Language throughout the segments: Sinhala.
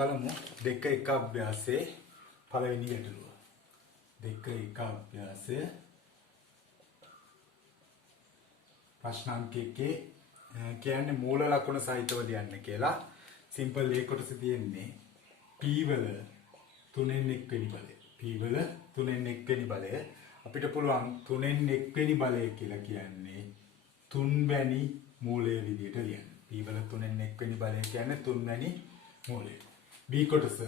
බලමු දෙක එක අභ්‍යාසයේ පළවෙනි ගැටලුව. දෙක එක අභ්‍යාසය ප්‍රශ්න අංක 1 කියන්නේ මූල ලකුණ සහිතව ලියන්න කියලා. සිම්පල් ඒ කොටස තියෙන්නේ p වල 3න් 1 වෙනි බලය. p වල 3න් 1 වෙනි බලය අපිට පුළුවන් 3න් 1 වෙනි බලය කියලා කියන්නේ 3 වැනි මූලය විදිහට ලියන්න. p වල 3න් 1 වෙනි බලය කියන්නේ 3 වැනි මූලය. b කොටස a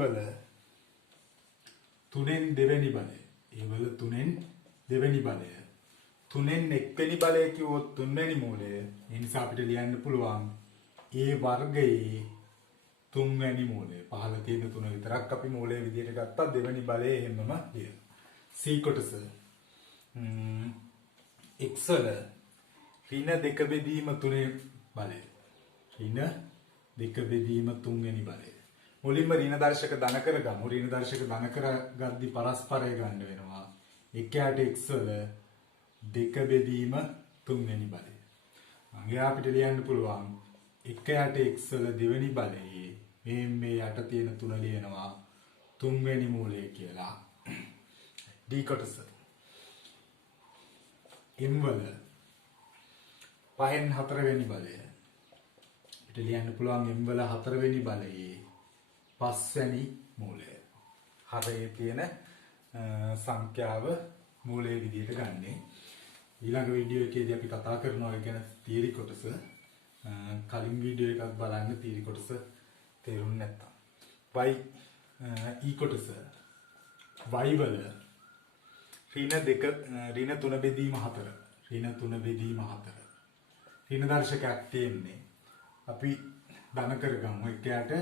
වල 3න් 2 වෙනි බලය. a වල 3න් 2 වෙනි බලය. 3න් 1 වෙනි බලය කිව්වොත් 3 වෙනි මූලය. ඒ නිසා අපිට ලියන්න පුළුවන් a වර්ගයේ 3 වෙනි මූලය. පහළ තියෙන 3 විතරක් අපි මූලය විදිහට ගත්තා. දෙවෙනි බලය එහෙමම ලියමු. c කොටස x වල ඍණ 2 බෙදීම 3 බලය. ඍණ 2 බෙදීම 3 වෙනි බලය. මුලින්ම ඍණ දර්ශක ධන කරගමු. ඍණ දර්ශක ධන කරගද්දි පරස්පරය ගන්න වෙනවා. 1ට x වල 2 බෙදීම 3 වෙනි බලය. අංගය අපිට ලියන්න පුළුවන් 1ට x වල දෙවෙනි බලයේ මේ යට තියෙන 3 ලියනවා 3 වෙනි මූලය කියලා. d කොටස m වල 5න් 4 වෙනි බලය. අපිට ලියන්න පුළුවන් m වල 4 වෙනි බලයේ 5 වෙනි මූලය. හරේ තියෙන සංඛ්‍යාව මූලයේ විදිහට ගන්නෙ. ඊළඟ වීඩියෝ එකේදී අපි කතා කරනවා ඒ ගැන තියරි කොටස. කලින් වීඩියෝ එකක් බලන්න තියරි කොටස තේරුම් නැත්තම්. y e කොටස y වල ඍණ 3 බෙදීම 4. ඍණ 3 බෙදීම 4. ඍණ දර්ශකයක් තියෙන්නේ. අපි ධන කරගමු. 1ට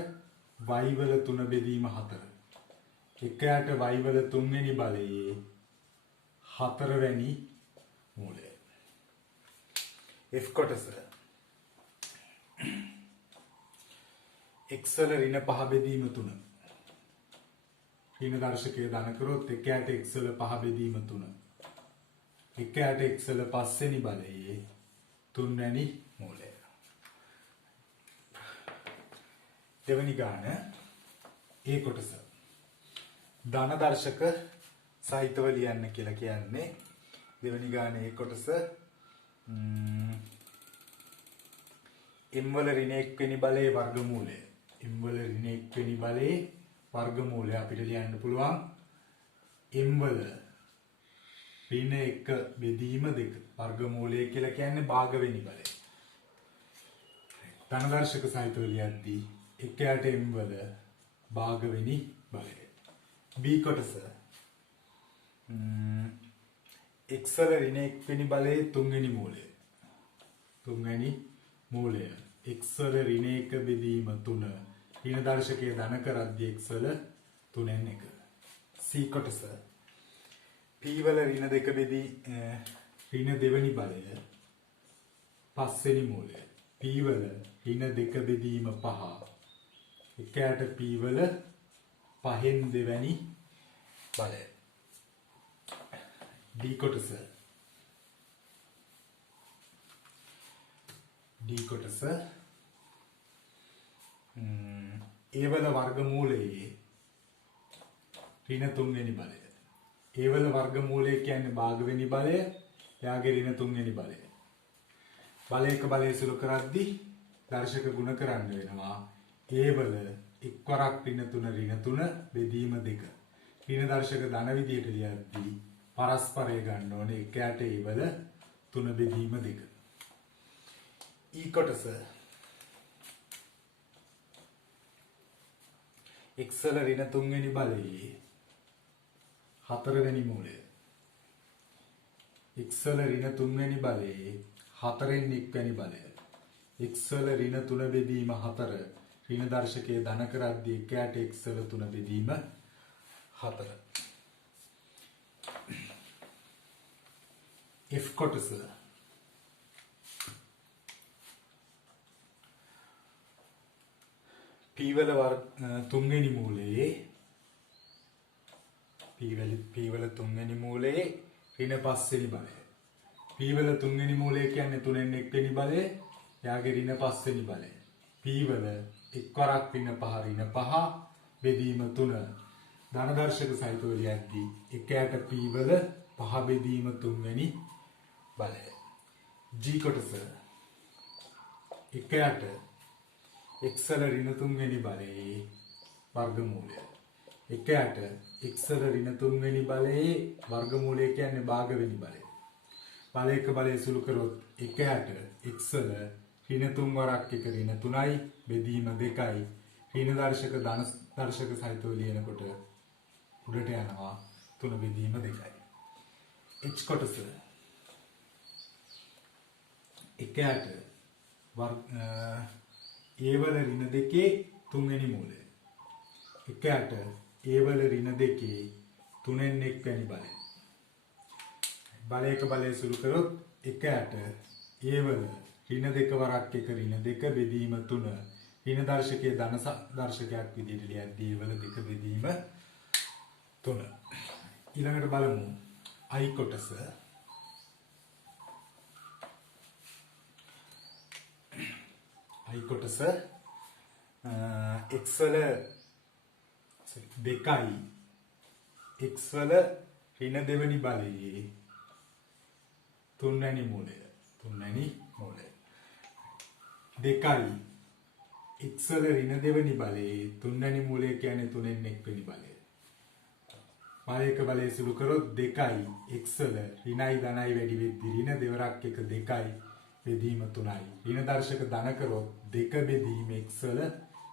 y වල 3 බෙදීම 4. 1ට y වල 3 වෙනි බලයේ 4 වෙනි මූලය. f කොටස x වල ඍණ 5 බෙදීම 3. ඍණ දර්ශකය ධන කරොත් 1ට x වල 5 බෙදීම 3. 1ට x වල 5 වෙනි බලයේ 3 වෙනි මූලය. දෙවෙනි ගාන ඒ කොටස ධන දර්ශක සහිතව ලියන්න කියලා කියන්නේ. දෙවෙනි ගාන ඒ කොටස m වල ඍණ 1 වෙනි බලයේ වර්ගමූලය. m වල ඍණ 1 වෙනි බලයේ වර්ගමූලය අපිට ලියන්න පුළුවන් m වල ඍණ 1 බෙදීම 2 වර්ගමූලය කියලා කියන්නේ භාග වෙනි බලය. ධන දර්ශක සහිතව ලියද්දී 1ට m වල භාග වෙනි බලය. b කොටස x වල ඍණ 1 වෙනි බලයේ 3 වෙනි මූලය. 3 වෙනි මූලය. x වල ඍණ 1 බෙදීම 3. ඍණ දර්ශකයේ ධන කරද්දී x වල 3න් 1. c කොටස p වල ඍණ 2 බෙදී ඍණ 2 වෙනි බලය 5 වෙනි මූලය. p වල ඍණ 2 බෙදීම 5. 1ට p වල 5න් 2 වෙනි බලය. d කොටස a වල වර්ගමූලයේ ඍණ 3 වෙනි බලය. a වල වර්ගමූලය කියන්නේ භාග වෙනි බලය. එයාගේ ඍණ 3 වෙනි බලය. බලයක බලය සුළු කරද්දී දර්ශක ගුණ කරන්න වෙනවා. a වල එක්වරක් ඍණ 3 බෙදීම 2. ඍණ දර්ශක ධන විදියට ලියද්දී පරස්පරය ගන්න ඕනේ. 1ට a වල 3 බෙදීම 2. e කොටස x වල ඍණ 3 වෙනි බලයේ 4 වෙනි මූලය. x වල ඍණ 3 වෙනි බලයේ 4න් 1 වෙනි බලය. x වල ඍණ 3 බෙදීම 4. ඍණ දර්ශකයේ ධන කරද්දී 1ට x වල 3 බෙදීම 4. f කොටස p වල 3 වෙනි මූලයේ p වල 3 වෙනි මූලයේ ඍණ 5 වෙනි බලය. p වල 3 වෙනි මූලය කියන්නේ 3න් 1 වෙනි බලය. එයාගේ ඍණ 5 වෙනි බලය. p වල එක්වරක් ඍණ 5 ඍණ 5 බෙදීම 3 ධනදර්ශක සහිතව ලියද්දී 1ට p වල 5 බෙදීම 3 වෙනි බලය. g කොටස 1ට x වල ඍණ 3 වෙනි බලයේ වර්ගමූලය. 1ට x වල ඍණ 3 වෙනි බලයේ වර්ගමූලය කියන්නේ භාග වෙනි බලය. බලයක බලය සුළු කරොත් 1ට x වල ඍණ 3 වරක් 1 ඍණ 3යි බෙදීම 2යි ඍණ දර්ශක ධන දර්ශක සහිතව ලියනකොට උඩට යනවා 3 බෙදීම 2යි. h කොටස 1ට a වල ඍණ 2 3 වෙනි මූලය. 1ට a වල ඍණ 2 3න් 1 වෙනි බලය. බලයක බලය සුළු කරොත් 1ට a වල ඍණ 2 වරක් 1 ඍණ 2 බෙදීම 3 ඍණ දර්ශකයේ ධන දර්ශකයක් විදිහට ලියද්දී a වල 2 බෙදීම 3. ඊළඟට බලමු i කොටස. i කොටස x වල 2යි x වල ඍණ 2 වෙනි බලයේ 3 වෙනි මූලය. 2යි x වල ඍණ 2 වෙනි බලයේ 3 වෙනි මූලය කියන්නේ 3න් 1 වෙනි බලය. බලයක බලය සුළු කරොත් 2යි x වල ඍණයි ධනයි වැඩි වෙද්දී ඍණ දෙවරක් 1 2යි බෙදීම 3යි. ඍණ දර්ශක ධන කරොත් 2 බෙදීම x වල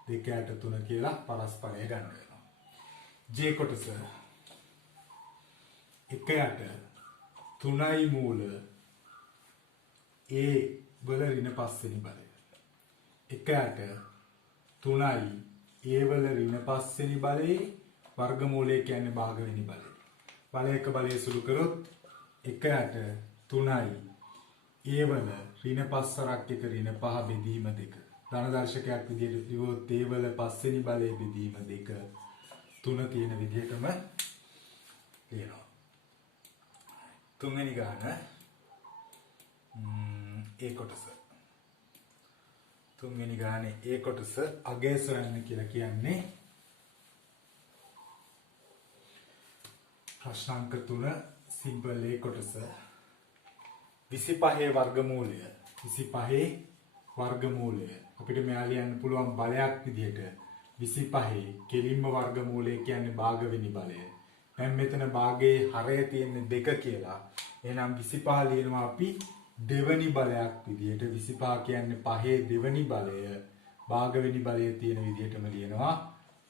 2ට 3 කියලා පරස්පරය ගන්න වෙනවා. j කොටස 1ට 3යි මූල a වල ඍණ 5 වෙනි බලය. 1ට 3යි a වල ඍණ 5 වෙනි බලයේ වර්ගමූලය කියන්නේ භාග වෙනි බලය. බලයක බලය සුළු කරොත් 1ට 3යි a වල ඍණ 5 වරක් 1 ඍණ 5 බෙදීම 2. ධන දර්ශකයක් විදිහට ලියුවොත් a වල 5 වෙනි බලයේ බෙදීම 2 3 තියෙන විදිහටම ලියනවා. 3 වෙනි ගාන a කොටස. 3 වෙනි ගානේ a කොටස අගය සොයන්න කියලා කියන්නේ ප්‍රශ්නාංක 3 සිම්පල් a කොටස 25 වර්ගමූලය. 25 වර්ගමූලය අපිට මෙයා ලියන්න පුළුවන් බලයක් විදිහට 25 කෙලින්ම වර්ගමූලය කියන්නේ භාග වෙනි බලය. දැන් මෙතන භාගයේ හරය තියෙන්නේ 2 කියලා. එහෙනම් 25 ලියනවා අපි දෙවනි බලයක් විදිහට. 25 කියන්නේ 5 දෙවනි බලය භාග වෙනි බලයේ තියෙන විදිහටම ලියනවා.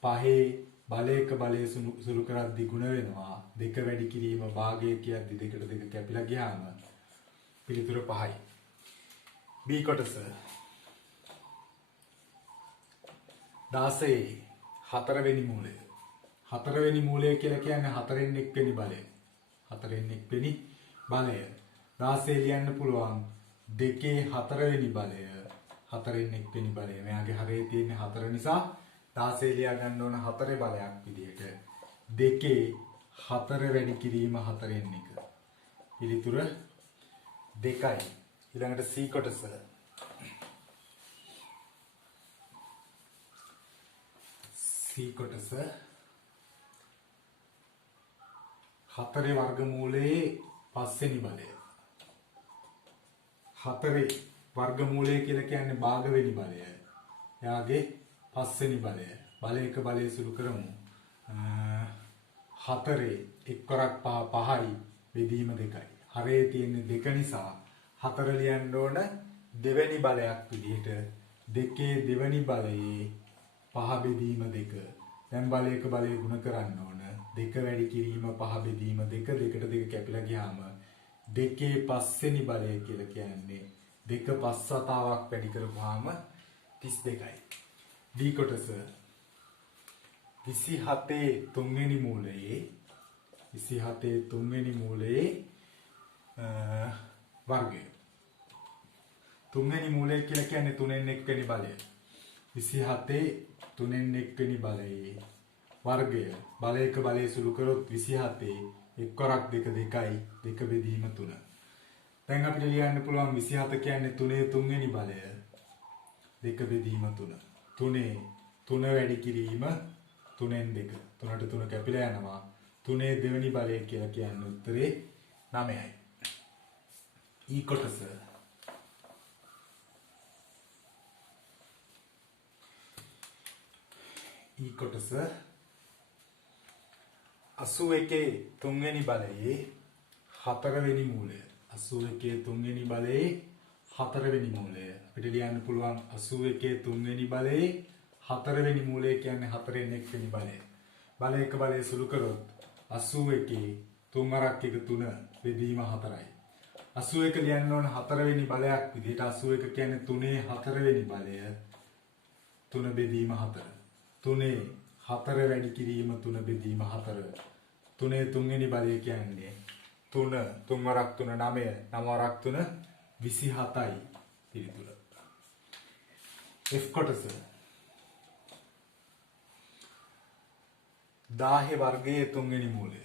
5 බලයක බලය සුළු කරද්දී ගුණ වෙනවා. 2 වැඩි කිරීම භාගය කියද්දි 2ට 2 කැපිලා ගියාම පිළිතුර 5යි. b කොටස 16 4 වෙනි මූලය. 4 වෙනි මූලය කියලා කියන්නේ 4න් 1 වෙනි බලය. 4න් 1 වෙනි බලය. 16 ලියන්න පුළුවන් 2 4 වෙනි බලය. 4න් 1 වෙනි බලය. මෙයාගේ හරේ තියෙන්නේ 4 නිසා 16 ලියා ගන්න ඕන 4 බලයක් විදිහට. 2 4 වැඩි කිරීම 4න් 1. පිළිතුර 2යි. ඊළඟට c කොටස. c කොටස 4 වර්ගමූලයේ 5 වෙනි බලය. 4 වර්ගමූලය කියලා කියන්නේ භාග වෙනි බලය. එයාගේ 5 වෙනි බලය. බලයක බලය සුළු කරමු. 4 1 වරක් 5 5යි බෙදීම 2යි. හරේ තියෙන්නේ 2 නිසා 4 ලියන්න ඕන දෙවෙනි බලයක් විදිහට. 2 දෙවෙනි බලයේ 5 බෙදීම 2. දැන් බලයක බලය ගුණ කරන්න ඕන. 2 වැඩි කිරීම 5 බෙදීම 2 2ට 2 කැපිලා ගියාම 2 5 වෙනි බලය කියලා කියන්නේ 2 5 වතාවක් වැඩි කරපුවාම 32යි. d කොටස 27 3 වෙනි මූලයේ 27 3 වෙනි මූලයේ වර්ගය. 3 වෙනි මූලය කියලා කියන්නේ 3න් 1 වෙනි බලය. 27 3න් 1 වෙනි බලයේ වර්ගය. බලයක බලය සුළු කරොත් 27 1 වරක් 2 2යි 2 බෙදීම 3. දැන් අපිට ලියන්න පුළුවන් 27 කියන්නේ 3 3 වෙනි බලය. 2 බෙදීම 3. 3 3 වැඩි කිරීම 3න් 2 3ට 3 කැපිලා යනවා 3 දෙවෙනි බලය කියලා කියන්නේ උත්තරේ 9යි. ඊ කොටස ඊ කොටස 81 තුන්වෙනි බලයේ 4 වෙනි මූලය 81 තුන්වෙනි බලයේ 4 වෙනි මූලය අපිට ලියන්න පුළුවන් 81 තුන්වෙනි බලයේ 4 වෙනි මූලය කියන්නේ 4න් 1 වෙනි බලය. බලය එක බලය සුළු කරොත් 81 3 අරක් 1 3 බෙදීම 4යි. 81 ලියන්න ඕන 4 වෙනි බලයක් විදිහට 81 කියන්නේ 3 4 වෙනි බලය 3 බෙදීම 4. 3 4 වැඩි කිරීම 3 බෙදීම 4. 3 තුන්වෙනි බලය කියන්නේ 3 3 වරක් 3 9 9 වරක් 3 27යි පිළිතුර. F කොටස 10 වර්ගයේ තුන්වෙනි මූලය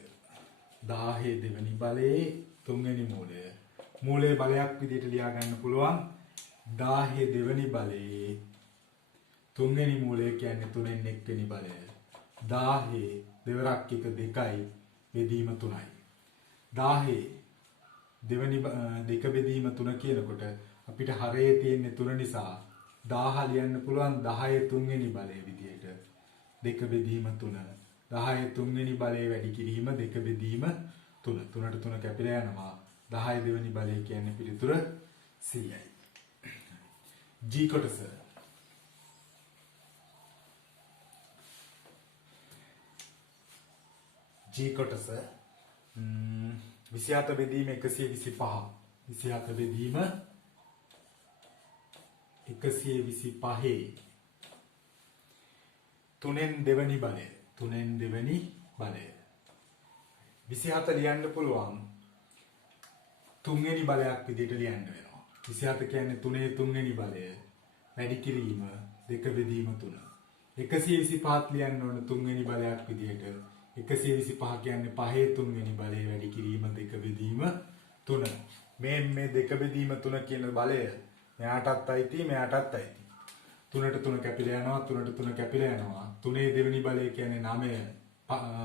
10 දෙවෙනි බලයේ තුන්වෙනි මූලය මූලයේ බලයක් විදිහට ලියා ගන්න පුළුවන් 10 දෙවෙනි බලයේ තුන්වෙනි මූලය කියන්නේ 3න් 1 වෙනි බලය 10 දෙවරක් 1 2යි බෙදීම 3යි 10 දෙවෙනි 2 බෙදීම 3 කියනකොට අපිට හරයේ තියෙන්නේ 3 නිසා 1000 ලියන්න පුළුවන් 10 තුන්වෙනි බලය විදිහට 2 බෙදීම 3 10 තුන්වෙනි බලය වැඩි කිරීම 2 බෙදීම 3 3ට 3 කැපිලා යනවා 10 දෙවෙනි බලය කියන්නේ පිළිතුර 100යි. G කොටස G කොටස 27 බෙදීම 125 27 බෙදීම 125 3න් දෙවෙනි බලය 3න් දෙවෙනි බලය 27 ලියන්න පුළුවන් තුන්වෙනි බලයක් විදිහට ලියන්න වෙනවා 27 කියන්නේ 3 තුන්වෙනි බලය වැඩි කිරීම 2 බෙදීම 3 125 ලියන්න ඕන තුන්වෙනි බලයක් විදිහට 125 කියන්නේ 5 තුන්වෙනි බලය වැඩි කිරීම 2 බෙදීම 3 මේ 2 බෙදීම 3 කියන බලය මෙයාටත් අයිති මෙයාටත් අයිති 3ට 3 කැපිලා යනවා 3ට 3 කැපිලා යනවා 3 දෙවෙනි බලය කියන්නේ 9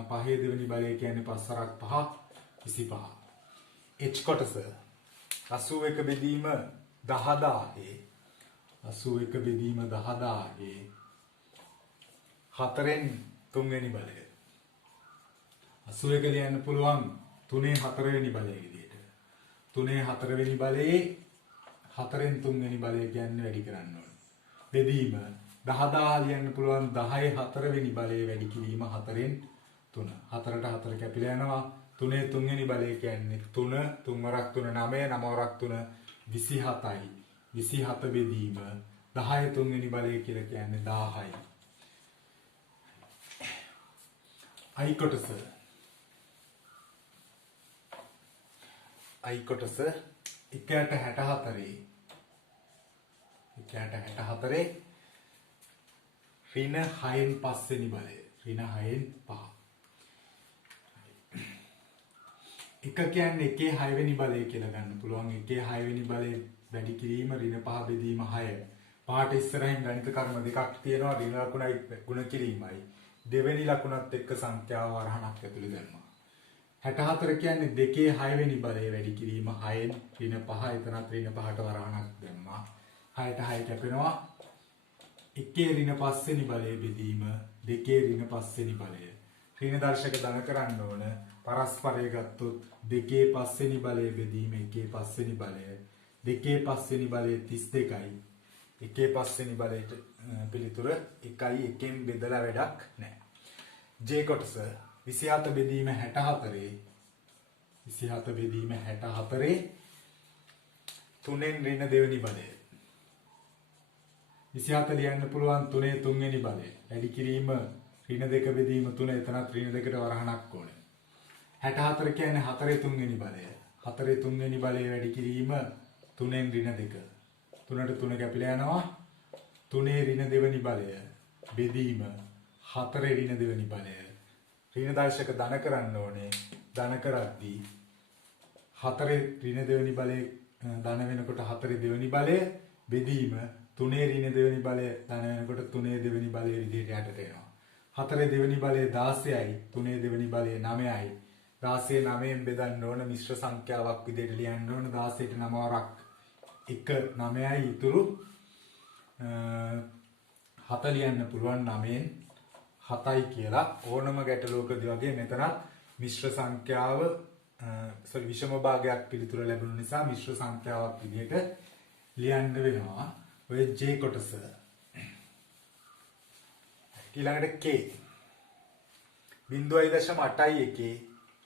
5 දෙවෙනි බලය කියන්නේ 5 අරක් 5 25 H කොටස 81 බෙදීම 10000 81 බෙදීම 10000 4න් තුන්වෙනි බලය 81 ලියන්න පුළුවන් 3 4 වෙනි බලය විදිහට 3 4 වෙනි බලයේ 4න් තුන්වෙනි බලය කියන්නේ වැඩි කරන්න ඕන බෙදීම 10000 ලියන්න පුළුවන් 10 4 වෙනි බලය වැඩි කිරීම 4න් 3 4ට 4 කැපිලා යනවා 3 තුන්වෙනි බලය කියන්නේ 3 3 වරක් 3 9 9 වරක් 3 27යි 27 බෙදීම 10 තුන්වෙනි බලය කියලා කියන්නේ 1000යි I කොටස I කොටස 1ට 64 ඍණ 6න් 5 වෙනි බලය ඍණ 6න් 5 එක කියන්නේ එකේ 6 වෙනි බලය කියලා ගන්න පුළුවන් එකේ 6 වෙනි බලය වැඩි කිරීම ඍණ 5 බෙදීම 6 පහට ඉස්සරහින් ගණිත කර්ම දෙකක් තියෙනවා ඍණ ලකුණයි ගුණ කිරීමයි දෙවෙනි ලකුණත් එක්ක සංඛ්‍යාව වරහණක් ඇතුළේ දැම්මා 64 කියන්නේ දෙකේ 6 වෙනි බලය වැඩි කිරීම 6න් ඍණ 5 එතනත් ඍණ 5ට වරහණක් දැම්මා 6ට 6 කැපෙනවා එකේ ඍණ 5 වෙනි බලය බෙදීම දෙකේ ඍණ 5 වෙනි බලය ඍණ දර්ශක ධන කරන්න ඕන පරස්පරය ගත්තොත් දෙකේ 5 වෙනි බලය බෙදීම එකේ 5 වෙනි බලය දෙකේ 5 වෙනි බලය 32යි එකේ 5 වෙනි බලයට පිළිතුර 1යි එකෙන් බෙදලා වැඩක් නැහැ J කොටස 27 බෙදීම 64 27 බෙදීම 64 3න් ඍණ දෙවෙනි බලය 27 ලියන්න පුළුවන් 3 තුන්වෙනි බලය වැඩි කිරීම ඍණ 2 බෙදීම 3 එතනත් ඍණ 2කට වරහණක් ඕනේ 64 කියන්නේ 4 තුන්වෙනි බලය 4 තුන්වෙනි බලය වැඩි කිරීම 3න් ඍණ 2 3ට 3 කැපිලා යනවා 3 ඍණ දෙවෙනි බලය බෙදීම 4 ඍණ දෙවෙනි බලය ඍණ දර්ශක ධන කරන්න ඕනේ ධන කරද්දී 4 ඍණ දෙවෙනි බලය ධන වෙනකොට 4 දෙවෙනි බලය බෙදීම 3 ඍණ දෙවෙනි බලය ධන වෙනකොට 3 දෙවෙනි බලයේ විදිහට යටට එනවා. 4 දෙවෙනි බලය 16යි 3 දෙවෙනි බලය 9යි 16 9න් බෙදන්න ඕන මිශ්‍ර සංඛ්‍යාවක් විදිහට ලියන්න ඕන 16ට 9 වරක් 1 9යි ඉතුරු 7 ලියන්න පුළුවන් 9න් 7යි කියලා ඕනම ගැටලුවකදී වගේ මෙතනත් මිශ්‍ර සංඛ්‍යාව විෂම භාගයක් පිළිතුර ලැබුණු නිසා මිශ්‍ර සංඛ්‍යාවක් විදිහට ලියන්න වෙනවා ඔය J කොටස. ඊළඟට K 0.81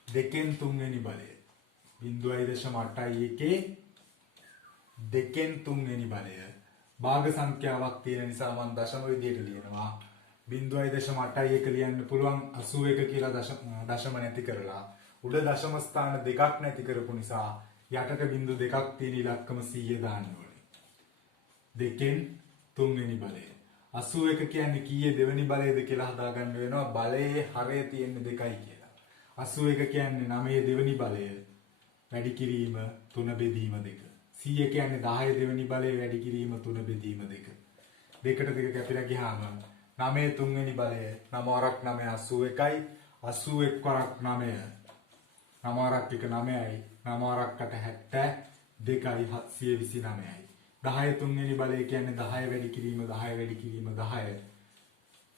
දෙකෙන් තුන්වෙනි බලය 0.81 දෙකෙන් තුන්වෙනි බලය භාග සංඛ්‍යාවක් තියෙන නිසා මම දශම විදියට ලියනවා 0.81 ලියන්න පුළුවන් 81 කියලා දශම නැති කරලා උඩ දශම ස්ථාන දෙකක් නැති කරපු නිසා යටට බිංදු දෙකක් තියෙන ඉලක්කම 100 දාන්න ඕනේ. දෙකෙන් තුන්වෙනි බලය 81 කියන්නේ කීයේ දෙවෙනි බලයද කියලා හදාගන්න වෙනවා බලයේ හරය තියෙන්නේ 2යි කියලා. 81 කියන්නේ 9 දෙවෙනි බලය වැඩි කිරීම 3 බෙදීම 2. 100 කියන්නේ 10 දෙවෙනි බලය වැඩි කිරීම 3 බෙදීම 2. දෙකට දෙක කැපිලා ගියාම 9 තුන්වෙනි බලය 9 වරක් 9 81යි 81 වරක් 9 9 වරක් 1 9යි 9 වරක් 8 72යි 729යි 10 තුන්වෙනි බලය කියන්නේ 10 වැඩි කිරීම 10 වැඩි කිරීම 10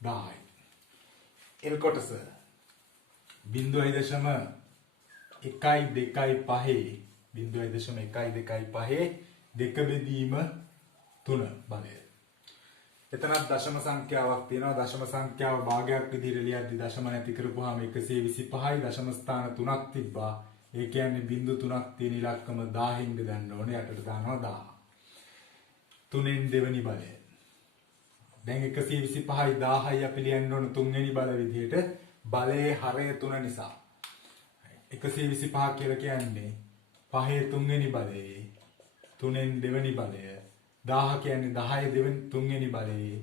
10යි. එල් කොටස 0.1 2.5 0.125 දෙක බෙදීම 3 බලය. එතනත් දශම සංඛ්‍යාවක් තියෙනවා. දශම සංඛ්‍යාව භාගයක් විදිහට ලියද්දි දශම නැති කරපුවාම 125යි දශම ස්ථාන 3ක් තිබ්බා. ඒ කියන්නේ බිංදු 3ක් තියෙන ඉලක්කම 1000න් බෙදන්න ඕනේ. යටට දානවා 1000. 3න් දෙවෙනි බලය. දැන් 125යි 1000යි අපි ලියන්න ඕන තුන්වෙනි බල විදිහට බලයේ හරය 3 නිසා. 125 කියලා කියන්නේ 5 තුන්වෙනි බලයේ 3න් දෙවෙනි බලය 1000 කියන්නේ 10 දෙවෙනි තුන්වෙනි බලයේ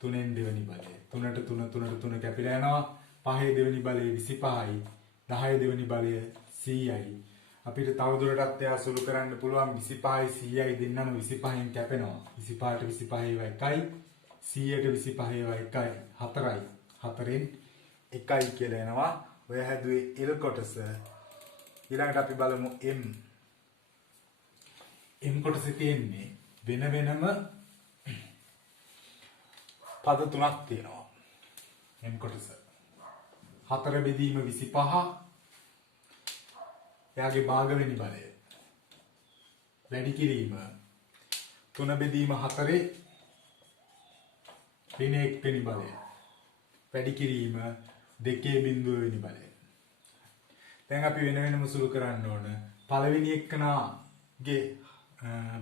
3න් දෙවෙනි බලය 3ට 3 කැපිලා යනවා 5 දෙවෙනි බලයේ 25යි 10 දෙවෙනි බලය 100යි අපිට තවදුරටත් එයා සුළු කරන්න පුළුවන් 25යි 100යි දෙන්නම 25න් කැපෙනවා 25ට 25 1යි 100ට 25 1යි 4යි 4න් 1යි කියලා එනවා ඔය හැදුවේ L කොටස ඊළඟට අපි බලමු M කොටසේ තියෙන්නේ වෙන වෙනම පද තුනක් තියෙනවා M කොටස 4 බෙදීම 25 එයාගේ භාග වෙනි බලය වැඩි කිරීම 3 බෙදීම 4 ඍණ 1 වෙනි බලය වැඩි කිරීම 2 බිංදුව වෙනි බලය දැන් අපි වෙන වෙනම සුළු කරන්න ඕන පළවෙනි එක්කනාගේ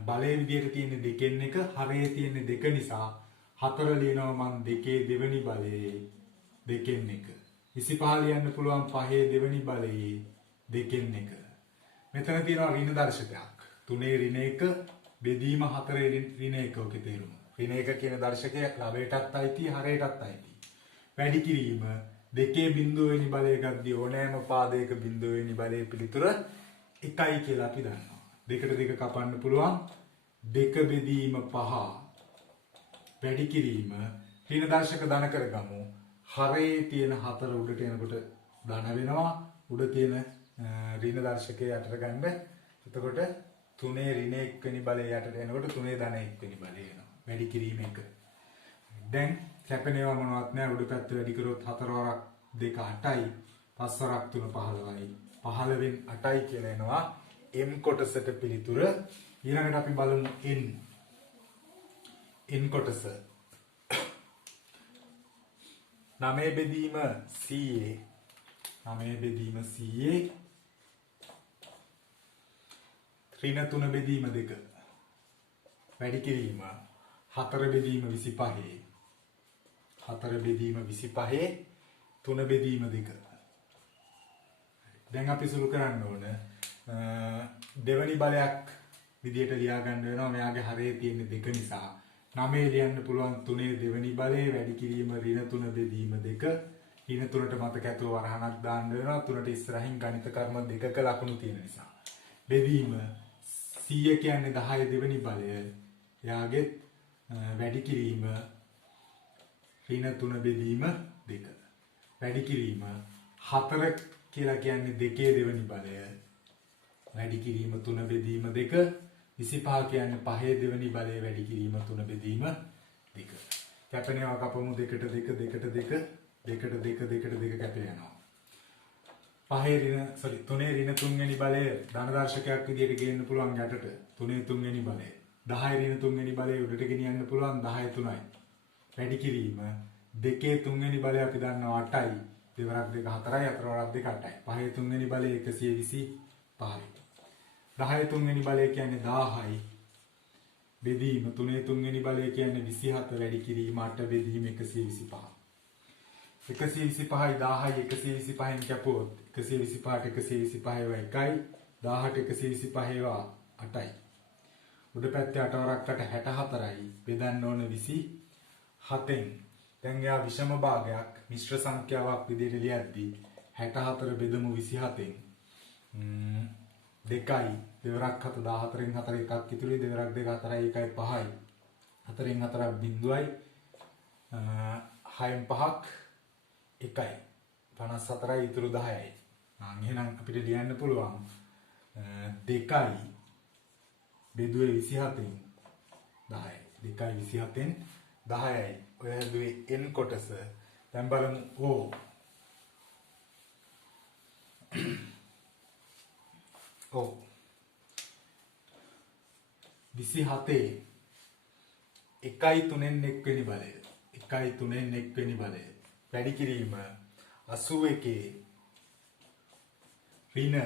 බලයේ විදියට තියෙන දෙකෙන් එක හරයේ තියෙන දෙක නිසා 4 ලියනවා මම 2 දෙවෙනි බලයේ දෙකෙන් එක 25 ලියන්න පුළුවන් 5 දෙවෙනි බලයේ දෙකෙන් එක මෙතන තියෙනවා ඍණ දර්ශකයක් 3 ඍණ 1 බෙදීම 4 ඍණ 1 ඔකේ තේරුම ඍණ 1 කියන දර්ශකය ලවයටත් අයිති හරයටත් අයිති වැඩි කිරීම 2 බිංදුව වෙනි බලය ගද්දී ඕනෑම පාදයක බිංදුව වෙනි බලයේ පිළිතුර 1යි කියලා අපි දන්නවා දෙකට දෙක කපන්න පුළුවන් 2 බෙදීම 5 වැඩි කිරීම ඍණ දර්ශක ධන කරගමු හරයේ තියෙන 4 උඩට එනකොට ධන වෙනවා උඩ තියෙන ඍණ දර්ශකයේ යටට ගන්න එතකොට 3 ඍණ 1 වෙනි බලය යටට එනකොට 3 ධන 1 වෙනි බලය එනවා වැඩි කිරීම 1 දැන් කැපෙනවා මොනවත් නැහැ උඩ පැත්ත වැඩි කරොත් 4 වරක් 2 8යි 5 වරක් 3 15යි 15න් 8යි කියලා එනවා M කොටසට පිළිතුර ඊළඟට අපි බලමු N කොටස 9 බෙදීම 100 9 බෙදීම 100 ඍණ 3 බෙදීම 2 වැඩි කිරීම 4 බෙදීම 25 4 බෙදීම 25 3 බෙදීම 2 දැන් අපි සුළු කරන්න ඕන දෙවනි බලයක් විදියට ලියා ගන්න වෙනවා මෙයාගේ හරයේ තියෙන 2 නිසා 9 ලියන්න පුළුවන් 3 දෙවනි බලයේ වැඩි කිරීම ඍණ 3 බෙදීම 2 ඍණ 3ට මතක ඇතුව වරහණක් දාන්න වෙනවා 3ට ඉස්සරහින් ගණිත කර්ම 2ක ලකුණු තියෙන නිසා බෙදීම 100 කියන්නේ 10 දෙවනි බලය එයාගේ වැඩි කිරීම ඍණ 3 බෙදීම 2. වැඩි කිරීම 4 කියලා කියන්නේ 2 දෙවෙනි බලය. වැඩි කිරීම 3 බෙදීම 2. 25 කියන්නේ 5 දෙවෙනි බලය වැඩි කිරීම 3 බෙදීම 2. කැපෙනවා කපමු 2ට 2 2ට 2 2ට 2 2ට 2 කැපේ යනවා. 3 ඍණ 3 වෙනි බලය ධන දර්ශකයක් විදිහට ගේන්න පුළුවන් යටට 3 3 වෙනි බලය. 10 ඍණ 3 වෙනි බලය උඩට ගෙනියන්න පුළුවන් 10 3යි. වැඩි කිරීම 2 3 වෙනි බලය අපි දන්නවා 8යි. දෙවරක් 2 4යි 4 වරක් 2 8යි. 5 3 වෙනි බලය 125යි. 10 3 වෙනි බලය කියන්නේ 1000යි. බෙදීම 3 3 වෙනි බලය කියන්නේ 27 වැඩි කිරීම 8 බෙදීම 125. 125යි 10යි 125න් කැපුවොත් 125ට 125 ඒවා 1යි 1000ට 125 ඒවා 8යි. උඩ පැත්තේ 8 වරක් 8 64යි. බෙදන්න ඕන 27න්. දැන් එයා විෂම භාගයක් මිශ්‍ර සංඛ්‍යාවක් විදිහට ලියද්දී 64 බෙදමු 27න්. 2යි දෙවරක් 7 14න් 4 එකක් ඉතුරුයි දෙවරක් 2 4යි 1යි 5යි 4න් 4ක් බිඳුවයි 6න් 5ක් 1යි 54යි ඉතුරු 10යි. එහෙනම් අපිට ලියන්න පුළුවන් 2යි බෙදුවේ 27න් 10යි 2යි 27න් 10යි. ඔය හැදුවේ n කොටස. දැන් බලමු O. O 27 1යි 3න් 1 වෙනි බලය 1යි 3න් 1 වෙනි බලය වැඩි කිරීම 81 ඍණ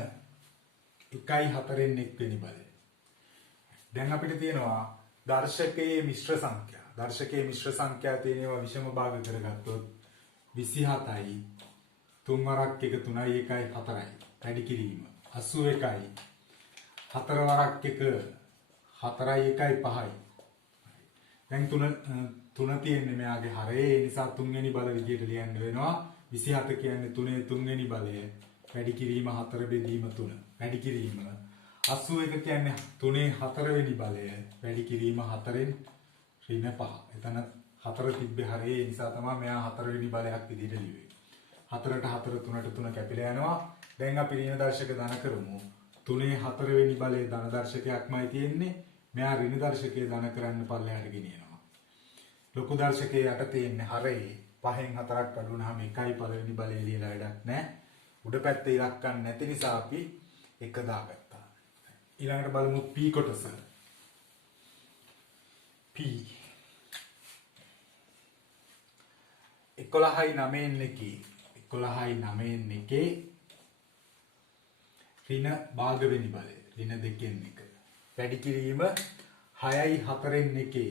1යි 4න් 1 වෙනි බලය. දැන් අපිට තියෙනවා දර්ශකයේ මිශ්‍ර සංඛ්‍යා. දර්ශකයේ මිශ්‍ර සංඛ්‍යා තියෙනවා විෂම භාග කරගත්තොත් 27යි 3 වරක් 1 3යි 1යි 4යි වැඩි කිරීම 81යි 4 වරක් 1 4යි 1යි 5යි. දැන් තුන තියෙන්නේ මෙයාගේ හරේ. ඒ නිසා 3 වෙනි බල විදියට ලියන්න වෙනවා. 27 කියන්නේ 3 3 වෙනි බලය වැඩි කිරීම 4 බෙදීම 3 වැඩි කිරීම 81 කියන්නේ 3 4 වෙනි බලය වැඩි කිරීම 4න් ඍණ 5. එතන 4 තිබ්බේ හරේ. ඒ නිසා තමයි මෙයා 4 වෙනි බලයක් විදියට ලියුවේ. 4ට 4 3ට 3 කැපිලා යනවා. දැන් අපි ඍණ දර්ශක ධන කරමු. 3 4 වෙනි බලයේ ධන දර්ශකයක්මයි තියෙන්නේ. මෙයා ඍණ දර්ශකයේ ධන කරන්න පල්ලෙහාට ගෙනියනවා. ලොකු දර්ශකයේ යට තියෙන්නේ හරේ. 5න් 4ක් අඩු වුනහම 1යි පළවෙනි බලය ලියලා වැඩක් නැහැ. උඩ පැත්තේ ඉලක්කම් නැති නිසා අපි 1 දාගත්තා. ඊළඟට බලමු P කොටස. P 11යි 9න් 1 11යි 9න් 1 ඍණ භාග වෙනි බලය ඍණ 2න් 1 වැඩි කිරීම 6යි 4න් 1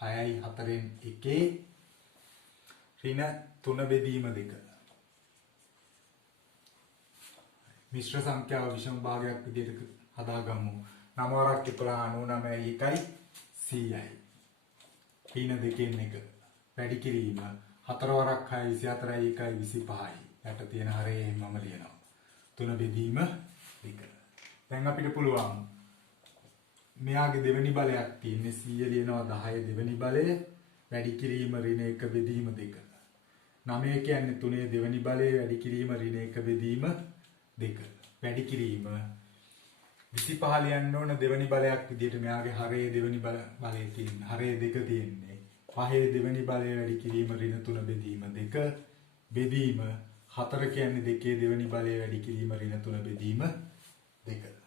6යි 4න් 1 ඍණ 3 බෙදීම 2 මිශ්‍ර සංඛ්‍යාව විෂම භාගයක් විදිහට හදාගමු. 9 වරක් 11 99යි 1යි 100යි ඍණ 2න් 1 වැඩි කිරීම 4 වරක් 6 24යි 1යි 25යි. යට තියෙන හරේ මම ලියනවා 3 බෙදීම 2. දැන් අපිට පුළුවන් මෙයාගේ දෙවෙනි බලයක් තියෙන්නේ 100 ලියනවා 10 දෙවෙනි බලය වැඩි කිරීම ඍණ 1 බෙදීම 2. 9 කියන්නේ 3 දෙවෙනි බලය වැඩි කිරීම ඍණ 1 බෙදීම 2. වැඩි කිරීම 25 ලියන්න ඕන දෙවෙනි බලයක් විදිහට මෙයාගේ හරේ දෙවෙනි බලය තියෙන්නේ. හරේ 2 තියෙන්නේ. 5 දෙවෙනි බලය වැඩි කිරීම ඍණ 3 බෙදීම 2. බෙදීම 4 කියන්නේ 2 දෙවෙනි බලය වැඩි කිරීම ඍණ 3 බෙදීම 2.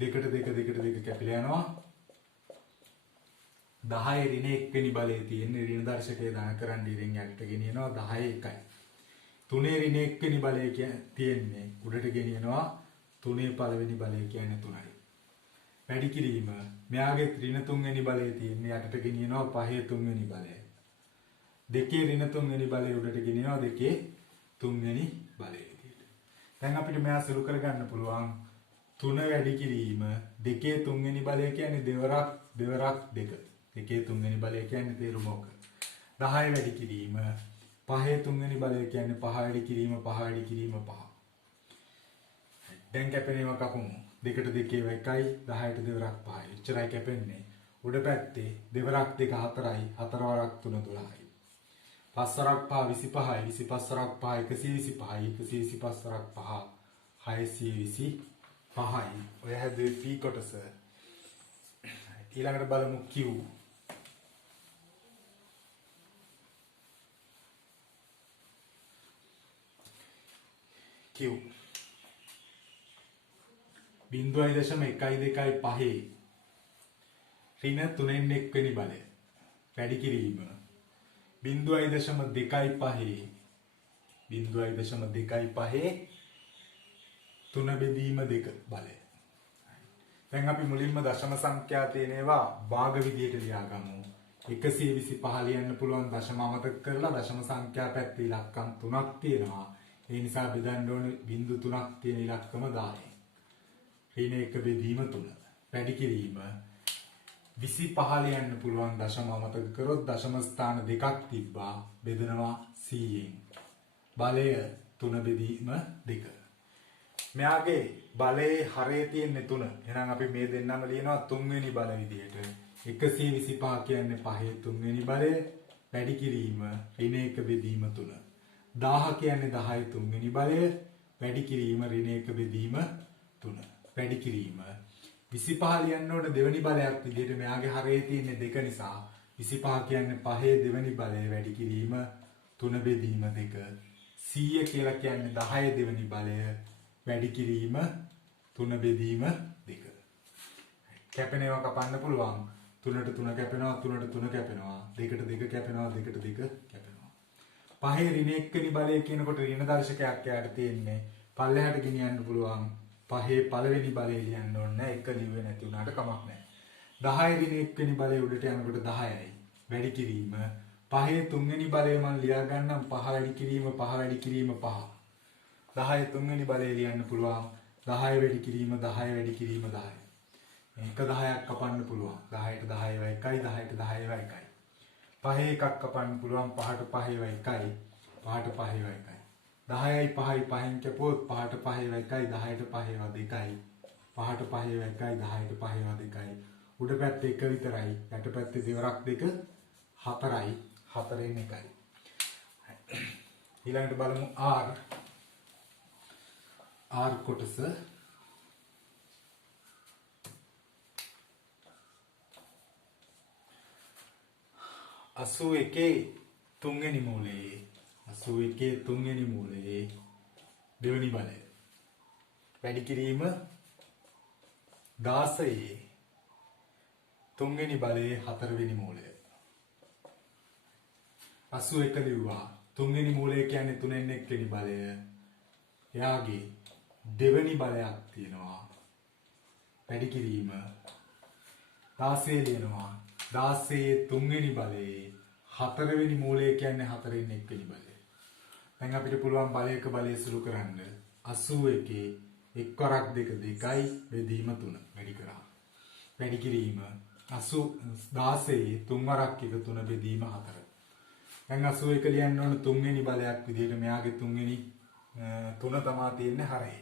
2ට 2 2ට 2 කැපිලා යනවා. 10 ඍණ 1 වෙනි බලයේ තියෙන්නේ. ඍණ දර්ශකයේ ධන කරන්න ඉරින් යටට ගෙනියනවා 10 1යි. 3 ඍණ 1 වෙනි බලය තියෙන්නේ. උඩට ගෙනියනවා 3 පළවෙනි බලය කියන්නේ 3යි. වැඩි කිරීම මෙයාගේ ඍණ 3 වෙනි බලයේ තියෙන්නේ. යටට ගෙනියනවා 5 3 වෙනි බලය. 2 ඍණ 3 වෙනි බලය උඩට ගෙනියනවා 2 3 වෙනි බලය විදියට. දැන් අපිට මෙයා සුළු කරගන්න පුළුවන් 3 වැඩි කිරීම 2 3 වෙනි බලය කියන්නේ දෙවරක් 2. 2 3 වෙනි බලය කියන්නේ තේරුම ඕක. 10 වැඩි කිරීම 5 3 වෙනි බලය කියන්නේ 5 වැඩි කිරීම 5 වැඩි කිරීම 5. දැන් කැපෙනේම කපමු. 2ට 2 1යි 10ට දෙවරක් 5යි. එච්චරයි කැපෙන්නේ. උඩ පැත්තේ දෙවරක් 2 4යි 4 වරක් 3 12යි. 5 වරක් 5 25යි 25 වරක් 5 125යි 125 වරක් 5 625යි. ඔය හැදුවේ P කොටස. ඊළඟට බලමු Q. Q 0.125 ඍණ 3න් 1 වෙනි බලය වැඩි කිරීම 0.25 3 බෙදීම 2 බලය. දැන් අපි මුලින්ම දශම සංඛ්‍යා තියෙන ඒවා භාග විදියට ලියාගමු. 125 ලියන්න පුළුවන් දශම අමතක කරලා දශම සංඛ්‍යා පැත්තේ ඉලක්කම් 3ක් තියෙනවා. ඒ නිසා බෙදන්න ඕනේ බිංදු 3ක් තියෙන ඉලක්කම 10. ඍණ 1 බෙදීම 3. වැඩි කිරීම 25 ලියන්න පුළුවන් දශම අමතක කරොත් දශම ස්ථාන දෙකක් තිබ්බා. බෙදනවා 100න්. බලය 3 බෙදීම 2. මෙයාගේ බලයේ හරය තියෙන්නේ 3. එහෙනම් අපි මේ දෙන්නම ලියනවා 3 වෙනි බල විදියට. 125 කියන්නේ 5 3 වෙනි බලය. වැඩි කිරීම ඍණ 1 බෙදීම 3. 1000 කියන්නේ 10 3 වෙනි බලය. වැඩි කිරීම ඍණ 1 බෙදීම 3. වැඩි කිරීම 25 ලියන්න ඕන දෙවෙනි බලයක් විදිහට මෙයාගේ හරයේ තියෙන්නේ 2 නිසා 25 කියන්නේ 5 දෙවෙනි බලය වැඩි කිරීම 3 බෙදීම 2. 100 කියලා කියන්නේ 10 දෙවෙනි බලය වැඩි කිරීම 3 බෙදීම 2. කැපෙන ඒවා කපන්න පුළුවන්. 3ට 3 කැපෙනවා 3ට 3 කැපෙනවා 2ට 2 කැපෙනවා 2ට 2 කැපෙනවා. 5 ඍණ 1 වෙනි බලය කියනකොට ඍණ දර්ශකයක් යාට තියෙන්නේ. පල්ලෙහාට ගෙනියන්න පුළුවන්. 5 පළවෙනි බලය ලියන්න ඕනේ නැහැ. 1 ලිව්වේ නැති වුණාට කමක් නැහැ. 10 ඍණ 1 වෙනි බලය උඩට යනකොට 10යි. වැඩි කිරීම 5 3 වෙනි බලය මම ලියා ගන්නම් 5 වැඩි කිරීම 5 වැඩි කිරීම 5. 10 3 වෙනි බලය ලියන්න පුළුවන්. 10 වැඩි කිරීම 10 වැඩි කිරීම 10. මේක 10ක් කපන්න පුළුවන්. 10ට 10 ඒවා 1යි 10ට 10 ඒවා 1යි. 5 එකක් කපන්න පුළුවන්. 5ට 5 ඒවා 1යි. 5ට 5 ඒවා 1යි. 10යි 5යි 5න් කැපුවොත් 5ට 5 ඒවා 1යි 10ට 5 ඒවා 2යි. 5ට 5 ඒවා 1යි 10ට 5 ඒවා 2යි. උඩ පැත්තේ 1 විතරයි. යට පැත්තේ දෙවරක් 2 4යි. 4න් 1යි. ඊළඟට බලමු R. R කොටස 81 3 වෙනි මූලයේ 81 3 වෙනි මූලයේ දෙවෙනි බලය වැඩි කිරීම 16 3 වෙනි බලයේ 4 වෙනි මූලය 81 ලිව්වා 3 වෙනි මූලය කියන්නේ 3න් 1 වෙනි බලය එයාගේ දෙවෙනි බලයක් තියෙනවා වැඩි කිරීම 16 ලියනවා 16 3 වෙනි බලයේ 4 වෙනි මූලය කියන්නේ 4න් 1 වෙනි බලය. දැන් අපිට පුළුවන් බලයක බලය සුළු කරන්න 81 1 වරක් 2 2යි බෙදීම 3 වැඩි කරා. වැඩි කිරීම 16 3 වරක් 1 3 බෙදීම 4. දැන් 81 ලියන්න ඕන 3 වෙනි බලයක් විදිහට මෙයාගේ 3 වෙනි 3 තමයි තියෙන්නේ හරේ.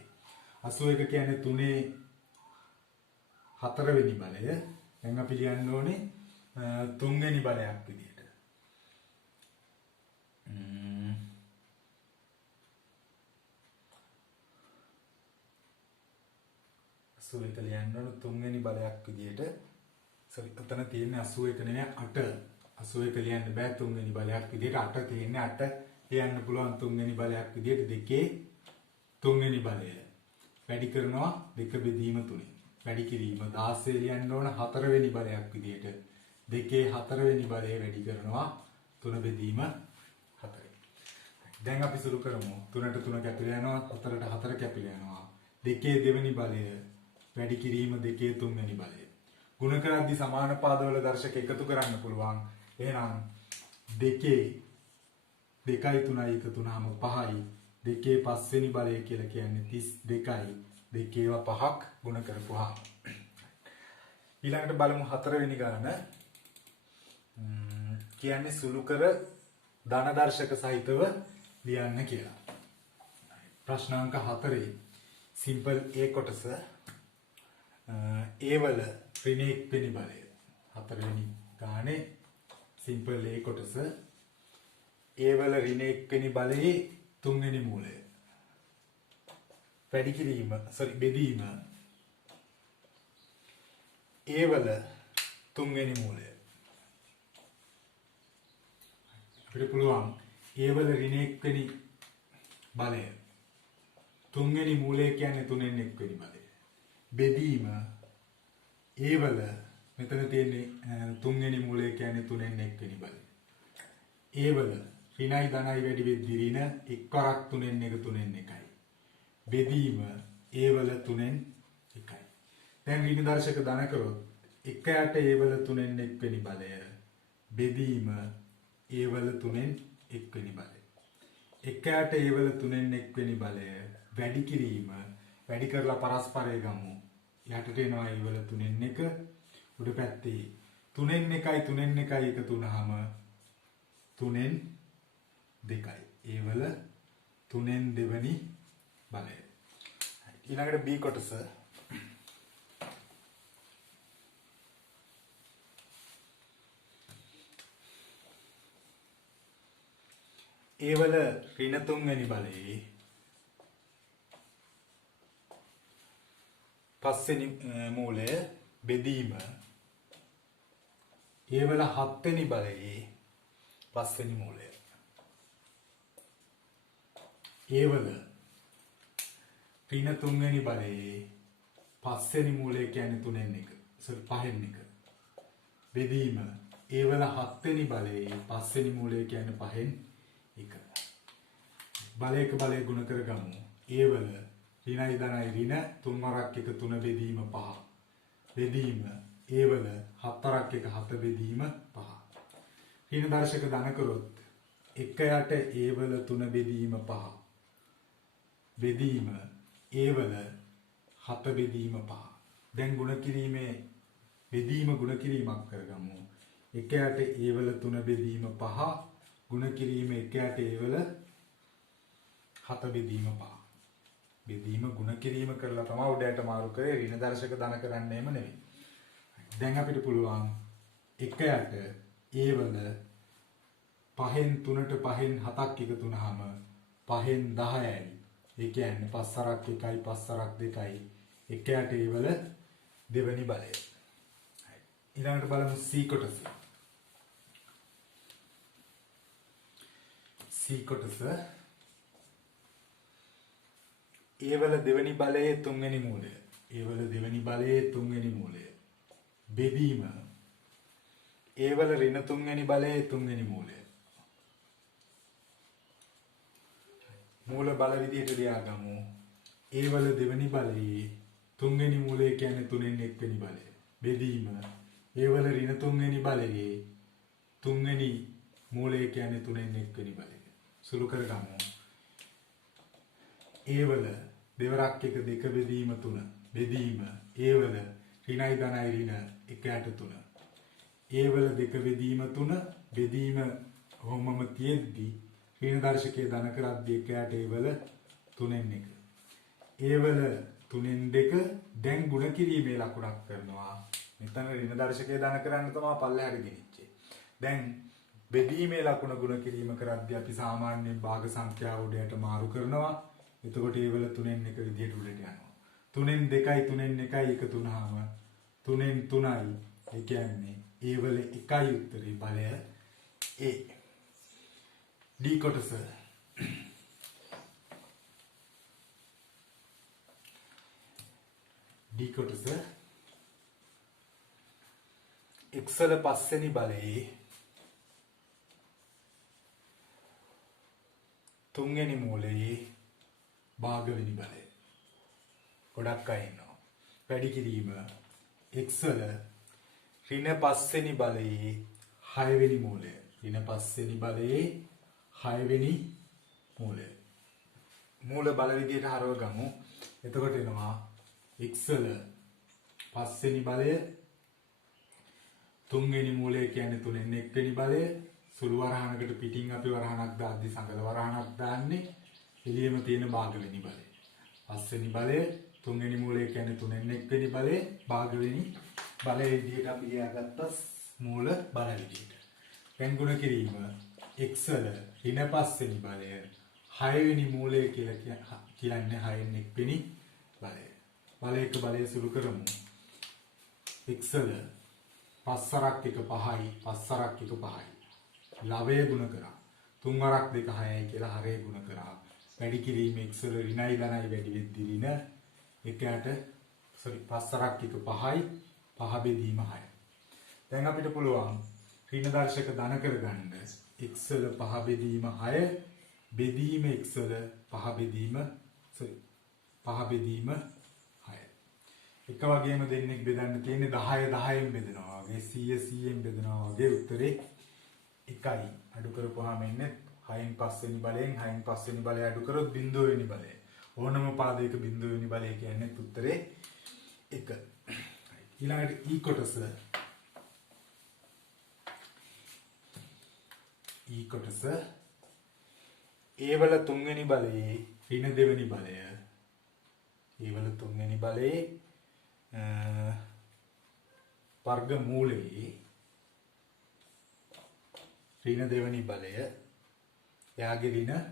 81 කියන්නේ 3 4 වෙනි බලය. දැන් අපි ලියන්න ඕනේ 3 වෙනි බලයක් විදිහට. 81 ලියන්න ඕන 3 වෙනි බලයක් විදිහට. සෝරි එතන තියෙන්නේ 81 නෙවෙයි 8. 81 ලියන්න බෑ 3 වෙනි බලයක් විදිහට 8 තියෙන්නේ 8 ලියන්න පුළුවන් 3 වෙනි බලයක් විදිහට දෙකේ 3 වෙනි බලය. වැඩි කරනවා 2 බෙදීම 3. වැඩි කිරීම 16 ලියන්න ඕන 4 වෙනි බලයක් විදිහට. දෙකේ 4 වෙනි බලය වැඩි කරනවා 3 බෙදීම 4. දැන් අපි සුළු කරමු 3ට 3 කැපිලා යනවා 4ට 4 කැපිලා යනවා. දෙකේ දෙවෙනි බලය වැඩි කිරීම දෙකේ 3 වෙනි බලය. ගුණ කරද්දී සමාන පාදවල දර්ශක එකතු කරන්න පුළුවන්. එහෙනම් දෙකේ 2යි 3යි එකතු වුනහම 5යි. දෙකේ 5 වෙනි බලය කියලා කියන්නේ 32යි. දෙකේව 5ක් ගුණ කරපුවාම. ඊළඟට බලමු 4 වෙනි ගණන. කියන්නේ සුළු කර ධන දර්ශක සහිතව ලියන්න කියලා. ප්‍රශ්නාංක 4 සිම්පල් A කොටස A වල ඍණ 1 වෙනි බලය. හතරවෙනි ගානේ සිම්පල් A කොටස A වල ඍණ එක්වෙනි බලයේ තුන්වෙනි මූලය. වැඩි කිරීම බෙදීම A වල තුන්වෙනි මූලය. අපිට පුළුවන් A වල ඍණ එක්වෙනි බලය තුන්වෙනි මූලය කියන්නේ තුනෙන් එක්වෙනි බලය. බෙදීම A වල මෙතන තියෙන්නේ තුන්වෙනි මූලය කියන්නේ තුනෙන් එක්වෙනි බලය. A වල ඍණයි ධනයි වැඩි වෙද්දී ඍණ එක්වරක් තුනෙන් එක තුනෙන් එකයි. බෙදීම A වල තුනෙන් එකයි. දැන් ඍණ දර්ශක ධන කරොත් 1යට A වල තුනෙන් එක්වෙනි බලය. බෙදීම A වල තුනෙන් එක්වෙනි බලය. 1යට A වල තුනෙන් එක්වෙනි බලය වැඩි කිරීම වැඩි කරලා පරස්පරය ගමු. යටට එනවා A වල තුනෙන් එක උඩ පැත්තේ තුනෙන් එකයි එකතු වුනහම තුනෙන් දෙකයි. A වල තුනෙන් දෙවනි බලය. ඊළඟට B කොටස A වල ඍණ තුන්වෙනි බලයේ පස්වෙනි මූලය බෙදීම A වල හත්වෙනි බලයේ පස්වෙනි මූලය. A වල ඍණ තුන්වෙනි බලයේ පස්වෙනි මූලය කියන්නේ තුනෙන් එක. පහෙන් එක. බෙදීම A වල හත්වෙනි බලයේ පස්වෙනි මූලය කියන්නේ පහෙන් එක. බලයක බලය ගුණ කරගමු. A වල ඍණයි ධනයි ඍණ තුන් වරක් එක 3 බෙදීම 5. බෙදීම A වල 7 වරක් එක 7 බෙදීම 5. ඍණ දර්ශක ධන කරොත් 1යට A වල 3 බෙදීම 5. බෙදීම A වල 7 බෙදීම 5. දැන් ගුණ කිරීමේ බෙදීම ගුණ කිරීමක් කරගමු. 1යට A වල 3 බෙදීම 5 ගුණ කිරීම 1යට A වල 7 බෙදීම 5. බෙදීම ගුණ කිරීම කරලා තමයි උඩයට මාරු කරේ ඍණ දර්ශක ධන කරන්නේම නෙවෙයි. දැන් අපිට පුළුවන් 1යට A වල 5න් 3ට 5න් 7ක් එකතු වුනහම 5න් 10යි. ඒ කියන්නේ 5 සරක් 1යි 5 සරක් 2යි. 1යට A වල දෙවෙනි බලය. ඊළඟට බලමු C කොටස. C කොටස A වල දෙවෙනි බලයේ තුන්වෙනි මූලය. A වල දෙවෙනි බලයේ තුන්වෙනි මූලය. බෙදීම A වල ඍණ තුන්වෙනි බලයේ තුන්වෙනි මූලය. මූල බල විදියට ලියාගමු. A වල දෙවෙනි බලයේ තුන්වෙනි මූලය කියන්නේ තුනෙන් එක්වෙනි බලය. බෙදීම A වල ඍණ තුන්වෙනි බලයේ තුන්වෙනි මූලය කියන්නේ තුනෙන් එක්වෙනි බලය. සුළු කරගමු. A වල දෙවරක් එක 2 බෙදීම 3. බෙදීම A වල ඍණයි ධනයි ඍණ 1යට 3. A වල 2 බෙදීම 3 බෙදීම කොහොමම තියෙද්දි ඍණ දර්ශකයේ ධන කරද්දී 1යට A වල 3න් 1. A වල 3න් 2 දැන් ගුණ කිරීමේ ලකුණක් කරනවා. මෙතන ඍණ දර්ශකයේ ධන කරන්න තමයි පල්ලෙහාට ගෙනිච්චේ. දැන් බෙදීමේ ලකුණ ගුණ කිරීම කරද්දී අපි සාමාන්‍යයෙන් භාග සංඛ්‍යාව උඩයට මාරු කරනවා. එතකොට A වල 3න් 1 විදියට උඩට යනවා. 3න් 2යි 3න් 1යි එකතු වුනහම 3න් 3යි. ඒ කියන්නේ A වල 1යි උත්තරේ බලය A. D කොටස. D කොටස X වල පස්වෙනි බලයේ තුන්වෙනි මූලයේ භාගවෙනි බලය. ගොඩක් අය ඉන්නවා. වැඩි කිරීම x වල ඍණ පස්වෙනි බලයේ 6 වෙනි මූලය. ඍණ පස්වෙනි බලයේ 6 වෙනි මූලය. මූල බල විදියට හරව ගමු. එතකොට එනවා x වල පස්වෙනි බලය තුන්වෙනි මූලය කියන්නේ තුනෙන් එක්වෙනි බලය. සුළු වරහනකට පිටින් අපි වරහනක් දාද්දි සංගල වරහනක් දාන්නේ එළියෙම තියෙන භාගවෙනි බලය. පස්වෙනි බලය තුන්වෙනි මූලය කියන්නේ තුනෙන් එක්වෙනි බලය භාගවෙනි බලය විදියට අපි ලියාගත්තා මූල බල විදියට. දැන් ගුණ කිරීම x වල ඍණ 5 වෙනි බලය 6 වෙනි මූලය කියලා කියන්නේ 6න් 1 වෙනි බලය. බලයක බලය සුළු කරමු. x වල 5 වරක් 1 5යි 5 වරක් 1 5යි. ලවය ගුණ කරා. 3 වරක් 2 6යි කියලා හරය ගුණ කරා. වැඩි කිරීම x වල ඍණයි ධනයි වැඩි වෙද්දී ඍණ එකයට 5 වරක් 1 5යි 5 බෙදීම 6යි. දැන් අපිට පුළුවන් ඍණ දර්ශක ධන කරගන්න x වල 5 බෙදීම 6 බෙදීම x වල 5 බෙදීම 6. එක වගේම දෙන්නෙක් බෙදන්න තියෙන්නේ 10 10න් බෙදනවා වගේ 100 100න් බෙදනවා වගේ උත්තරේ 1යි. අඩු කරපුවාම එන්නේ 6න් 5 වෙනි බලයෙන් 6න් 5 වෙනි බලය අඩු කරොත් 0 වෙනි බලය. ඕනම පාදයක 0 වෙනි බලය කියන්නේ උත්තරේ 1. ඊළඟට e කොටස a වල 3 වෙනි බලයේ ඍණ 2 වෙනි බලය a වල 3 වෙනි බලයේ වර්ග මූලයේ ඍණ 2 වෙනි බලය එයාගේ ඍණ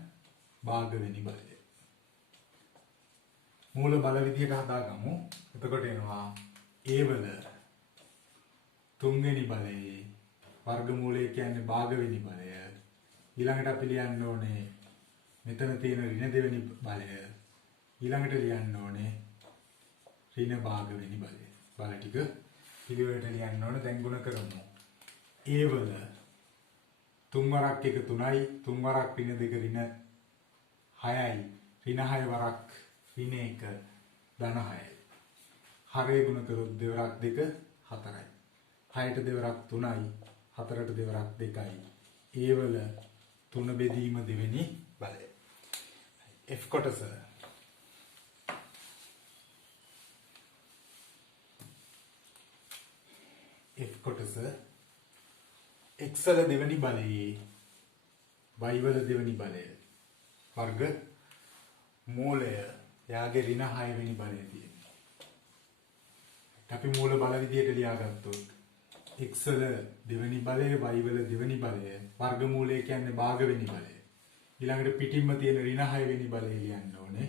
භාග වෙනි බලය. මූල බල විදියට හදාගමු. එතකොට එනවා a වල 3 වෙනි බලයේ වර්ගමූලය කියන්නේ භාග වෙනි බලය. ඊළඟට අපි ලියන්න ඕනේ මෙතන තියෙන ඍණ 2 වෙනි බලය. ඊළඟට ලියන්න ඕනේ ඍණ භාග වෙනි බලය. බල ටික පිළිවෙලට ලියන්න ඕනේ. දැන් ගුණ කරමු. a වල 3 වරක් 1 3යි 3 වරක් ඍණ 2 ඍණ 6යි ඍණ 6 වරක් ඍණ 1 ධන 6යි. හරය ගුණ කරොත් 2 වරක් 2 4යි. 6ට 2 වරක් 3යි 4ට 2 වරක් 2යි. a වල 3 බෙදීම දෙවෙනි බලය. f කොටස x වල දෙවෙනි බලයේ y වල දෙවෙනි බලය වර්ග මූලය යාගේ ඍණ 6 වෙනි බලය තියෙනවා. අපි මූල බල විදියට ලියාගත්තොත් x වල දෙවෙනි බලය y වල දෙවෙනි බලය වර්ග මූලය කියන්නේ භාග වෙනි බලය. ඊළඟට පිටින්ම තියෙන ඍණ 6 වෙනි බලය ලියන්න ඕනේ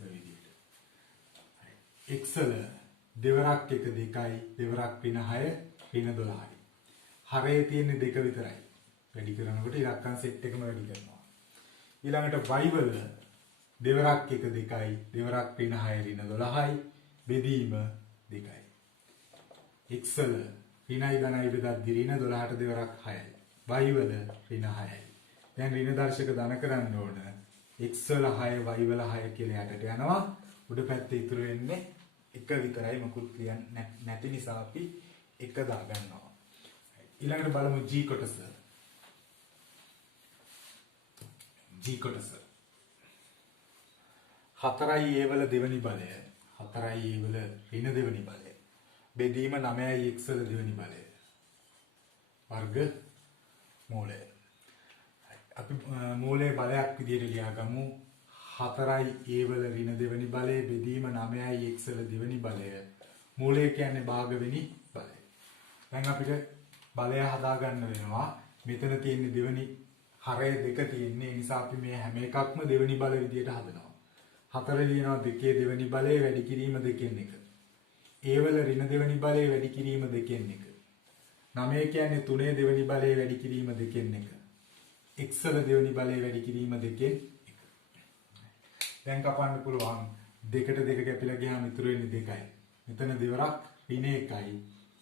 ඔය විදියට. x වල දෙවරක් 1 2යි දෙවරක් ඍණ 6 ඍණ 12යි. හරයේ තියෙන්නේ 2 විතරයි. වැඩි කරනකොට ඉලක්කම් සෙට් එකම වැඩි කරනවා. ඊළඟට y වල දෙවරක් 1 2යි දෙවරක් ඍණ 6 ඍණ 12යි බෙදීම 2යි. x වල ඍණයි ධනයි බෙදද්දී ඍණ 12ට දෙවරක් 6යි. y වල ඍණ 6යි. දැන් ඍණ දර්ශක ධන කරන්න ඕන. x වල 6 y වල 6 කියලා යටට යනවා. උඩ පැත්තේ ඉතුරු වෙන්නේ 1 විතරයි. මොකුත් කියන්නේ නැති නිසා අපි 1 දාගන්නවා. ඊළඟට බලමු g කොටස. හතරයි a වල දෙවෙනි බලය. හතරයි a වල ඍණ දෙවෙනි බලය. බෙදීම 9යි x වල දෙවෙනි බලය. වර්ග මූලය. අපි මූලයේ බලයක් විදිහට ලියාගමු. 4යි a වල ඍණ දෙවෙනි බලය බෙදීම 9යි x වල දෙවෙනි බලය. මූලය කියන්නේ භාග වෙනි බලය. දැන් අපිට බලය හදා ගන්න වෙනවා. මෙතන තියෙන දෙවෙනි හරය 2 තියෙන්නේ. ඒ නිසා අපි මේ හැම එකක්ම දෙවෙනි බල විදිහට හදනවා. 4 ලියනවා 2 දෙවෙනි බලය වැඩි කිරීම 2න් 1. a වල ඍණ දෙවෙනි බලය වැඩි කිරීම 2න් 1. 9 කියන්නේ 3 දෙවෙනි බලය වැඩි කිරීම 2න් 1. x වල දෙවෙනි බලය වැඩි කිරීම 2න් 1. දැන් කපන්න පුළුවන්. 2ට 2 කැපිලා ගියාම ඉතුරු වෙන්නේ 2යි. මෙතන දෙවරක් ඍණ 1යි.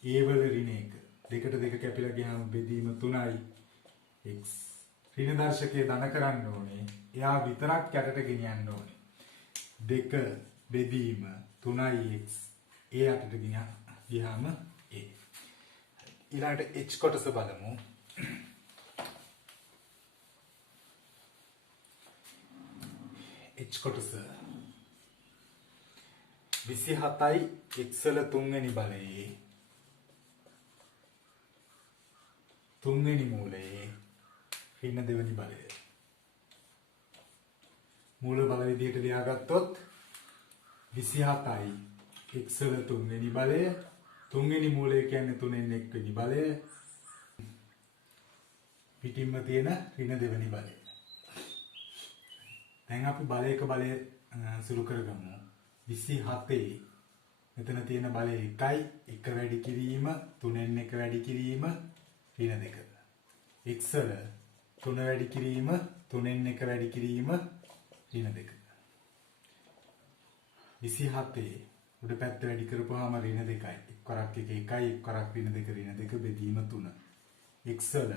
a වල ඍණ 1. 2ට 2 කැපිලා ගියාම බෙදීම 3යි. x ඍණ දර්ශකයේ ධන කරන්න ඕනේ. එයා විතරක් යටට ගෙනියන්න ඕනේ. 2 බෙදීම 3යි x a යටට ගියාම a. ඊළඟට h කොටස බලමු. h කොටස 27යි x වල 3 වෙනි බලයේ 3 වෙනි මූලයේ ඍණ 2 වෙනි බලය. මූල බල විදිහට ලියාගත්තොත් 27යි x වල 3 වෙනි බලය තුන්වෙනි මූලය කියන්නේ 3න් 1 වෙනි බලය. පිටින්ම තියෙන ඍණ දෙවෙනි බලය. දැන් අපි බලයක බලය සුළු කරගමු. 27 මෙතන තියෙන බලය 1යි 1 වැඩි කිරීම 3න් 1 වැඩි කිරීම ඍණ 2. x වල 3 වැඩි කිරීම 3න් 1 වැඩි කිරීම ඍණ 2. 27 උඩ පැත්ත වැඩි කරපුවාම ඍණ 2යි. එක් වරක් 1 1යි එක් වරක් ඍණ 2 ඍණ 2 බෙදීම 3. x වල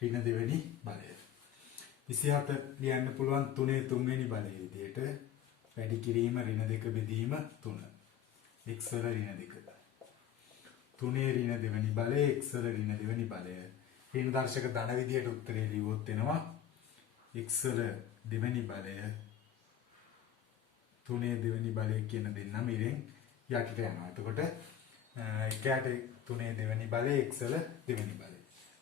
ඍණ දෙවෙනි බලය. 27 ලියන්න පුළුවන් 3 තුන්වෙනි බලය විදියට වැඩි කිරීම ඍණ 2 බෙදීම 3. x වල ඍණ 2. 3 ඍණ දෙවෙනි බලය x වල ඍණ දෙවෙනි බලය. ඍණ දර්ශක ධන විදියට උත්තරේ ලියුවොත් එනවා x වල දෙවෙනි බලය 3 දෙවෙනි බලය කියන දෙන්නම ඉරෙන් යටට යනවා. එතකොට එකයට 3 දෙවෙනි බලය x වල දෙවෙනි බලය.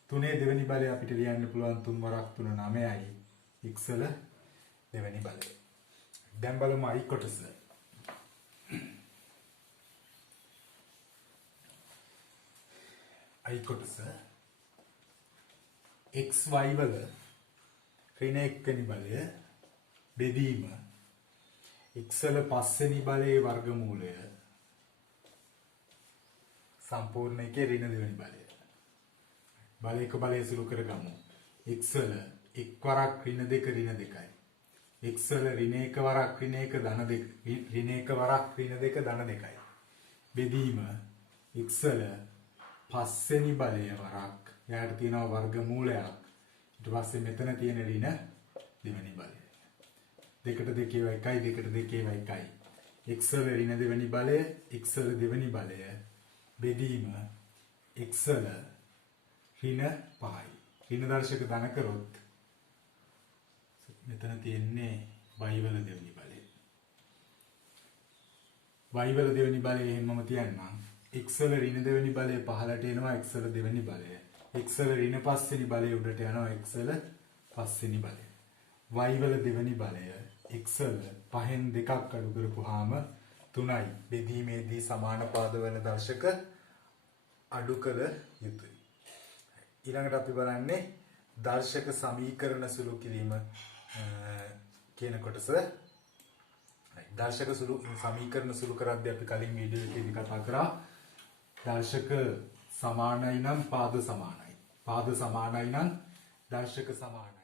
3 දෙවෙනි බලය අපිට ලියන්න පුළුවන් 3 වරක් 3 9යි x වල දෙවෙනි බලය. දැන් බලමු i කොටස. i කොටස x y වල ඍණ 1 වෙනි බලය බෙදීම x වල 5 වෙනි බලයේ වර්ගමූලය සම්පූර්ණ එකේ ඍණ 2 වෙනි බලය. බලයක බලය සුළු කරගමු. x වල 1 වරක් ඍණ 2 ඍණ 2යි. x වල ඍණ 1 වරක් ඍණ 1 ධන 2 ඍණ 1 වරක් ඍණ 2 ධන 2යි. බෙදීම x වල 5 වෙනි බලය වරක් යාට තියෙනවා වර්ගමූලයක්. ඊට පස්සේ මෙතන තියෙන ඍණ 2 වෙනි බලය. 2ට 2 ඒවා 1යි 2ට 2 ඒවා 1යි. x වල ඍණ 2 වෙනි බලය x වල 2 වෙනි බලය බෙදීම x වල ඍණ 5යි. ඍණ දර්ශක ධන කරොත් මෙතන තියෙන්නේ y වල 2 වෙනි බලය. y වල 2 වෙනි බලය එහෙමම තියන්නම්. x වල ඍණ 2 වෙනි බලය පහළට එනවා x වල 2 වෙනි බලය. x වල ඍණ 5 වෙනි බලය උඩට යනවා x වල 5 වෙනි බලය. y වල 2 වෙනි බලය x වල 5න් 2ක් අඩු කරපුවාම 3යි. බෙදීමේදී සමාන පාදවල දර්ශක අඩු කළ යුතුයි. ඊළඟට අපි බලන්නේ දර්ශක සමීකරණ සුළු කිරීම කියන කොටස. දර්ශක සමීකරණ සුළු කරද්දී අපි කලින් වීඩියෝ එකේදී කතා කරා දර්ශක සමානයි නම් පාද සමානයි. පාද සමානයි නම් දර්ශක සමානයි.